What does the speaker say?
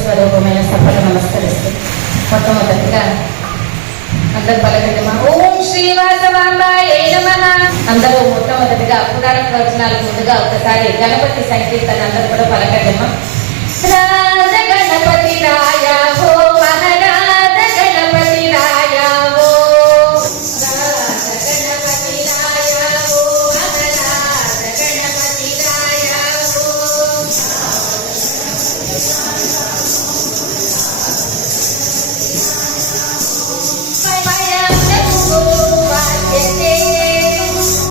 స్వరూపమైన సభను నమస్కరిస్తూ మొట్టమొదటిగా అందరు పలకండి ఓం శ్రీవాసవాంబాయే నమః. అందరూ మొట్టమొదటిగా పురాణ ప్రవచనాలకు ముందుగా ఒకసారి గణపతి సంకీర్తన అందరూ కూడా పలకండి.